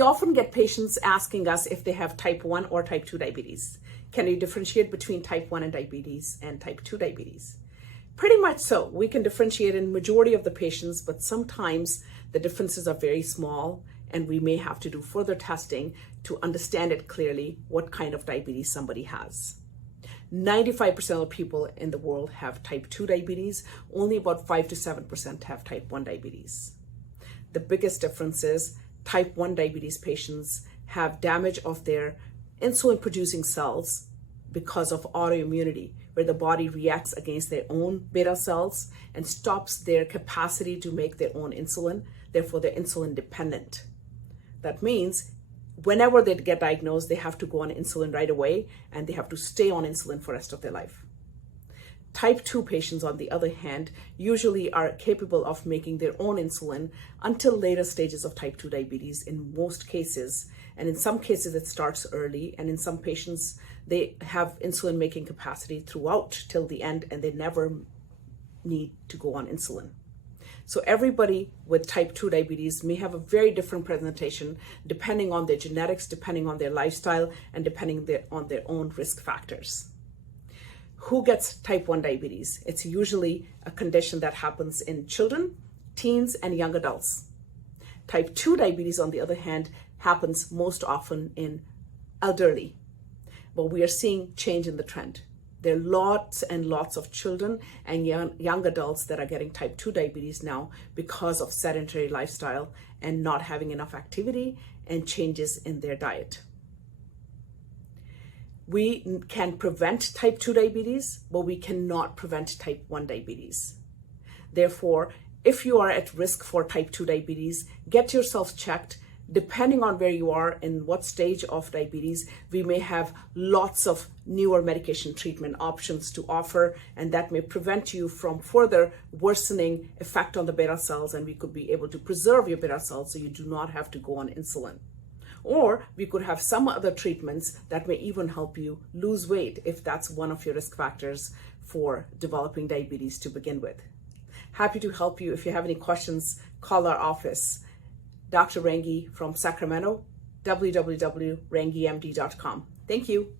We often get patients asking us if they have type 1 or type 2 diabetes. Can you differentiate between type 1 and diabetes and type 2 diabetes? Pretty much so. We can differentiate in majority of the patients, but sometimes the differences are very small and we may have to do further testing to understand it clearly what kind of diabetes somebody has. 95% of people in the world have type 2 diabetes. Only about 5 to 7% have type 1 diabetes. The biggest difference is type 1 diabetes patients have damage of their insulin producing cells because of autoimmunity, where the body reacts against their own beta cells and stops their capacity to make their own insulin. Therefore, they're insulin dependent. That means whenever they get diagnosed, they have to go on insulin right away and they have to stay on insulin for the rest of their life. Type 2 patients, on the other hand, usually are capable of making their own insulin until later stages of type 2 diabetes in most cases. And in some cases, it starts early. And in some patients, they have insulin making capacity throughout till the end and they never need to go on insulin. So everybody with type 2 diabetes may have a very different presentation depending on their genetics, depending on their lifestyle, and depending on their own risk factors. Who gets type 1 diabetes? It's usually a condition that happens in children, teens, and young adults. Type 2 diabetes, on the other hand, happens most often in elderly. But we are seeing change in the trend. There are lots and lots of children and young adults that are getting type 2 diabetes now because of sedentary lifestyle and not having enough activity and changes in their diet. We can prevent type 2 diabetes, but we cannot prevent type 1 diabetes. Therefore, if you are at risk for type 2 diabetes, get yourself checked. Depending on where you are and what stage of diabetes, we may have lots of newer medication treatment options to offer, and that may prevent you from further worsening effect on the beta cells, and we could be able to preserve your beta cells so you do not have to go on insulin. Or we could have some other treatments that may even help you lose weight if that's one of your risk factors for developing diabetes to begin with. Happy to help you. If you have any questions, call our office. Dr. Rangi from Sacramento, www.rangiMD.com. Thank you.